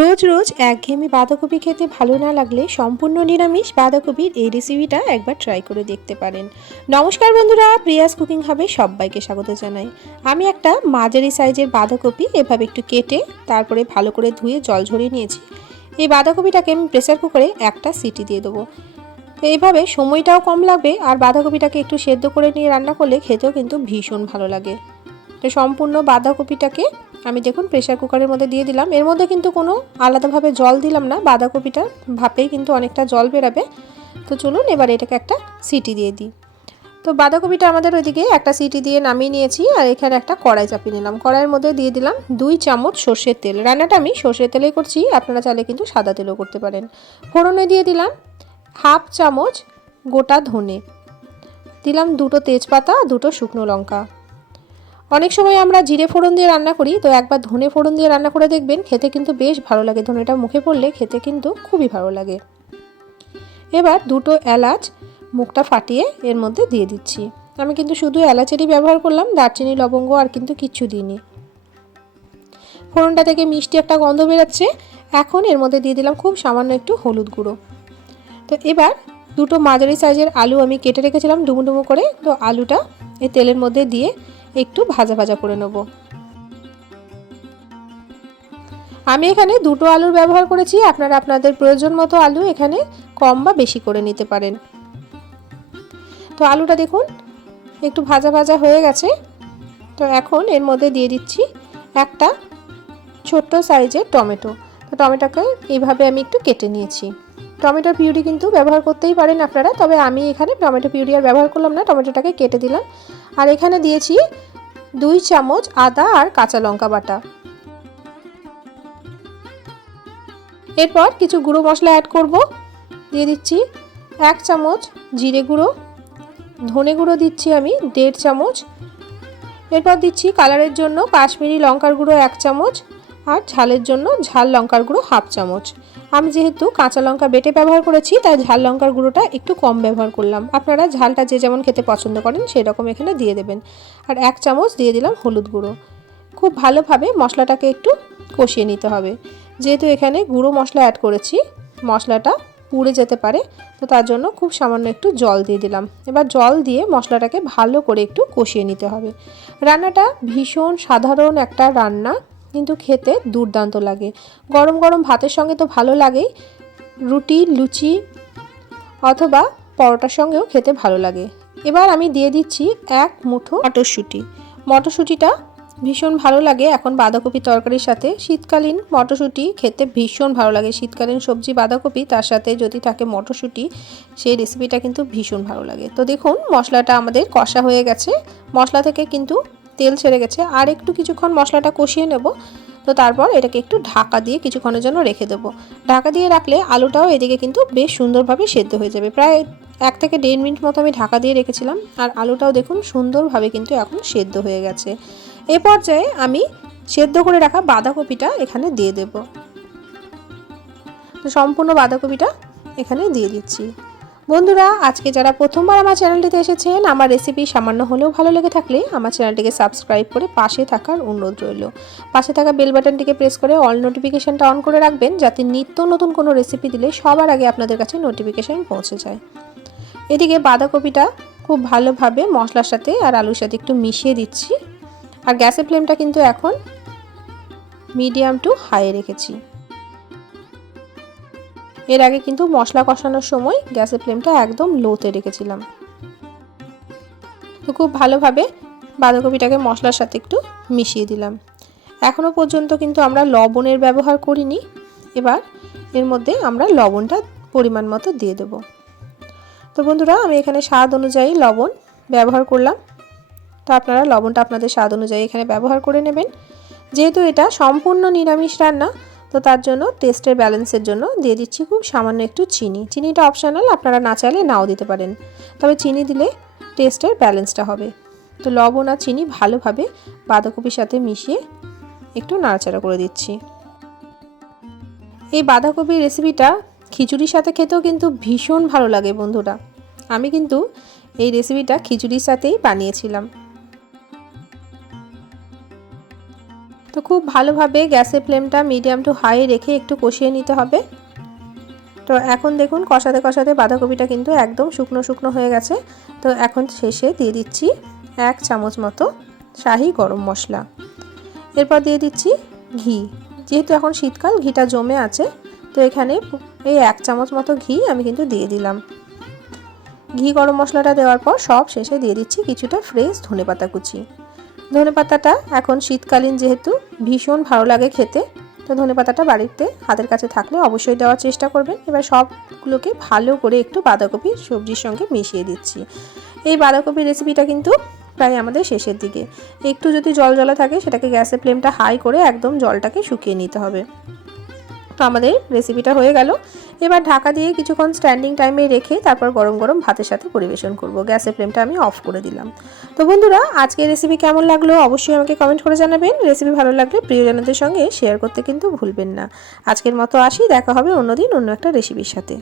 রোজ রোজ একঘেয়েমি বাঁধাকপি খেতে ভালো না লাগলে সম্পূর্ণ নিরামিষ বাঁধাকপির এই রেসিপিটা একবার ট্রাই করে দেখতে পারেন। নমস্কার বন্ধুরা, প্রিয়াস কুকিং হাবে সবাইকে স্বাগত জানাই। আমি একটা মাঝারি সাইজের বাঁধাকপি এভাবে একটু কেটে তারপরে ভালো করে ধুয়ে জল ঝরিয়ে নিয়েছি। এই বাঁধাকপিটাকে আমি প্রেসার কুকারে একটা সিটি দিয়ে দেবো। তো এইভাবে সময়টাও কম লাগবে আর বাঁধাকপিটাকে একটু সেদ্ধ করে নিয়ে রান্না করলে খেতেও কিন্তু ভীষণ ভালো লাগে। তো সম্পূর্ণ বাঁধাকপিটাকে আমি দেখুন প্রেসার কুকারের মধ্যে দিয়ে দিলাম। এর মধ্যে কিন্তু কোনো আলাদাভাবে জল দিলাম না, বাঁধাকপিটা ভাপেই কিন্তু অনেকটা জল বেরাবে। তো চলুন এবার এটাকে একটা সিটি দিয়ে দিই। তো বাঁধাকপিটা আমাদের ওইদিকে একটা সিটি দিয়ে নামিয়ে নিয়েছি আর এখানে একটা কড়াই চাপিয়ে নিলাম। কড়াইয়ের মধ্যে দিয়ে দিলাম 2 চামচ সর্ষের তেল। রান্নাটা আমি সর্ষের তেলেই করছি, আপনারা চাইলে কিন্তু সাদা তেলও করতে পারেন। ফোড়নে দিয়ে দিলাম 1/2 চামচ গোটা ধনে, দিলাম 2টো তেজপাতা, 2টো শুকনো লঙ্কা। অনেক সময় আমরা জিরে ফোড়ন দিয়ে রান্না করি, তো একবার ধনে ফোড়ন দিয়ে রান্না করে দেখবেন, খেতে কিন্তু বেশ ভালো লাগে। ধনেটা মুখে পড়লে খেতে কিন্তু খুবই ভালো লাগে। এবার 2টো এলাচ মুখটা ফাটিয়ে এর মধ্যে দিয়ে দিচ্ছি। আমি কিন্তু শুধু এলাচেরই ব্যবহার করলাম, দারচিনি লবঙ্গ আর কিন্তু কিচ্ছু দিইনি। ফোড়নটা থেকে মিষ্টি একটা গন্ধ বেরোচ্ছে। এখন এর মধ্যে দিয়ে দিলাম খুব সামান্য একটু হলুদ গুঁড়ো। তো এবার 2টো মাঝারি সাইজের আলু আমি কেটে রেখেছিলাম ডুমো ডুমো করে, তো আলুটা এই তেলের মধ্যে দিয়ে একটু ভাজা ভাজা করে নেব। আমি এখানে 2টো আলুর ব্যবহার করেছি, আপনারা আপনাদের প্রয়োজন মতো আলু এখানে কম বা বেশি করে নিতে পারেন। তো আলুটা দেখুন একটু ভাজা ভাজা হয়ে গেছে। তো এখন এর মধ্যে দিয়ে দিচ্ছি একটা ছোট্ট সাইজের টমেটো। তো টমেটোকে এইভাবে আমি একটু কেটে নিয়েছি। টমেটোর পিউরি কিন্তু ব্যবহার করতেই পারেন আপনারা, তবে আমি এখানে টমেটো পিউরি আর ব্যবহার করলাম না, টমেটোটাকে কেটে দিলাম। আর এখানে দিয়েছি 2 চামচ আদা আর কাঁচা লঙ্কা বাটা। এরপর কিছু গুঁড়ো মশলা অ্যাড করব। দিয়ে দিচ্ছি 1 চামচ জিরে গুঁড়ো, ধনে গুঁড়ো দিচ্ছি আমি 1.5 চামচ। এরপর দিচ্ছি কালারের জন্য কাশ্মীরি লঙ্কার গুঁড়ো 1 চামচ আর ঝালের জন্য ঝাল লঙ্কার গুঁড়ো 1/2 চামচ। আমি যেহেতু কাঁচা লঙ্কা বেটে ব্যবহার করেছি তাই ঝাল লঙ্কার গুঁড়োটা একটু কম ব্যবহার করলাম। আপনারা ঝালটা যে যেমন খেতে পছন্দ করেন সেই রকম এখানে দিয়ে দেবেন। আর 1 চামচ দিয়ে দিলাম হলুদ গুঁড়ো। খুব ভালোভাবে মশলাটাকে একটু কষিয়ে নিতে হবে। যেহেতু এখানে গুঁড়ো মশলা অ্যাড করেছি, মশলাটা পুড়ে যেতে পারে, তো তার জন্য খুব সামান্য একটু জল দিয়ে দিলাম। এবার জল দিয়ে মশলাটাকে ভালো করে একটু কষিয়ে নিতে হবে। রান্নাটা ভীষণ সাধারণ একটা রান্না, কিন্তু খেতে দুর্দান্ত লাগে। গরম গরম ভাতের সঙ্গে তো ভালো লাগেই, রুটি লুচি অথবা পরোটার সঙ্গেও খেতে ভালো লাগে। এবার আমি দিয়ে দিচ্ছি 1 মুঠো মটরশুঁটি। মটরশুঁটিটা ভীষণ ভালো লাগে এখন বাঁধাকপি তরকারির সাথে। শীতকালীন মটরশুঁটি খেতে ভীষণ ভালো লাগে। শীতকালীন সবজি বাঁধাকপি, তার সাথে যদি থাকে মটরশুঁটি, সেই রেসিপিটা কিন্তু ভীষণ ভালো লাগে। তো দেখুন মশলাটা আমাদের কষা হয়ে গেছে, মশলা থেকে কিন্তু তেল ছেড়ে গেছে। আর একটু কিছুক্ষণ মশলাটা কষিয়ে নেব। তো তারপর এটাকে একটু ঢাকা দিয়ে কিছুক্ষণের জন্য রেখে দেবো। ঢাকা দিয়ে রাখলে আলুটাও এদিকে কিন্তু বেশ সুন্দরভাবে সেদ্ধ হয়ে যাবে। প্রায় 1 থেকে 1.5 মিনিট মতো আমি ঢাকা দিয়ে রেখেছিলাম, আর আলুটাও দেখুন সুন্দরভাবে কিন্তু এখন সেদ্ধ হয়ে গেছে। এই পর্যায়ে আমি সেদ্ধ করে রাখা বাঁধাকপিটা এখানে দিয়ে দেব। তো সম্পূর্ণ বাঁধাকপিটা এখানে দিয়ে দিচ্ছি। বন্ধুরা, আজকে যারা প্রথমবার আমার চ্যানেলটিতে এসেছেন, আমার রেসিপি সামান্য হলেও ভালো লেগে থাকলে আমার চ্যানেলটিকে সাবস্ক্রাইব করে পাশে থাকার অনুরোধ রইল। পাশে থাকা বেল বাটনটিকে প্রেস করে অল নোটিফিকেশনটা অন করে রাখবেন, যাতে নিত্য নতুন কোনো রেসিপি দিলে সবার আগে আপনাদের কাছে নোটিফিকেশন পৌঁছে যায়। এদিকে বাঁধাকপিটা খুব ভালোভাবে মশলার সাথে আর আলুর সাথে একটু মিশিয়ে দিচ্ছি। আর গ্যাসের ফ্লেমটা কিন্তু এখন মিডিয়াম টু হাই রেখেছি। এর আগে কিন্তু মশলা কষানোর সময় গ্যাসের ফ্লেমটা একদম লোতে রেখেছিলাম। তো খুব ভালোভাবে বাঁধাকপিটাকে মশলার সাথে একটু মিশিয়ে দিলাম। এখনও পর্যন্ত কিন্তু আমরা লবণের ব্যবহার করিনি। এবার এর মধ্যে আমরা লবণটা পরিমাণ মতো দিয়ে দেব। তো বন্ধুরা, আমি এখানে স্বাদ অনুযায়ী লবণ ব্যবহার করলাম। তো আপনারা লবণটা আপনাদের স্বাদ অনুযায়ী এখানে ব্যবহার করে নেবেন। যেহেতু এটা সম্পূর্ণ নিরামিষ রান্না, তো তার জন্য টেস্টের ব্যালেন্সের জন্য দিয়ে দিচ্ছি খুব সামান্য একটু চিনি। চিনিটা অপশনাল, আপনারা না চাইলে নাও দিতে পারেন, তবে চিনি দিলে টেস্টের ব্যালেন্সটা হবে। তো লবণ আর চিনি ভালোভাবে বাঁধাকপির সাথে মিশিয়ে একটু নাড়াচাড়া করে দিচ্ছি। এই বাঁধাকপির রেসিপিটা খিচুড়ির সাথে খেতেও কিন্তু ভীষণ ভালো লাগে বন্ধুরা। আমি কিন্তু এই রেসিপিটা খিচুড়ির সাথেই বানিয়েছিলাম। তো খুব খুব ভালোভাবে গ্যাসের ফ্লেমটা মিডিয়াম টু হাই রেখে একটু কষিয়ে নিতে হবে। তো এখন দেখুন কষাতে কষাতে বাঁধাকপিটা কিন্তু একদম শুকনো শুকনো হয়ে গেছে। তো এখন শেষে দিয়ে দিচ্ছি 1 চামচ মতো শাহি গরম মশলা। এরপর দিয়ে দিচ্ছি ঘি। যেহেতু এখন শীতকাল, ঘিটা জমে আছে, তো এখানে এই 1 চামচ মতো ঘি আমি কিন্তু দিয়ে দিলাম। ঘি গরম মশলাটা দেওয়ার পর সব শেষে দিয়ে দিচ্ছি কিছুটা ফ্রেশ ধনেপাতা কুচি। ধনেপাতাটা এখন শীতকালীন যেহেতু ভীষণ ভালো লাগে খেতে, তো ধনেপাতাটা বাড়িতে হাতের কাছে থাকলে অবশ্যই দেওয়ার চেষ্টা করবেন। এবার সবগুলোকে ভালো করে একটু বাঁধাকপির সবজির সঙ্গে মিশিয়ে দিচ্ছি। এই বাঁধাকপির রেসিপিটা কিন্তু প্রায় আমাদের শেষের দিকে। একটু যদি জল জলা থাকে সেটাকে গ্যাসের ফ্লেমটা হাই করে একদম জলটাকে শুকিয়ে নিতে হবে। তো আমাদের রেসিপিটা হয়ে গেল। এবার ঢাকা দিয়ে কিছুক্ষণ স্ট্যান্ডিং টাইমে রেখে তারপর গরম গরম ভাতের সাথে পরিবেশন করব। গ্যাসের ফ্লেমটা আমি অফ করে দিলাম। তো বন্ধুরা, আজকের রেসিপি কেমন লাগলো অবশ্যই আমাকে কমেন্ট করে জানাবেন। রেসিপি ভালো লাগলে প্রিয়জনদের সঙ্গে শেয়ার করতে কিন্তু ভুলবেন না। আজকের মতো আসি, দেখা হবে অন্যদিন অন্য একটা রেসিপির সাথে।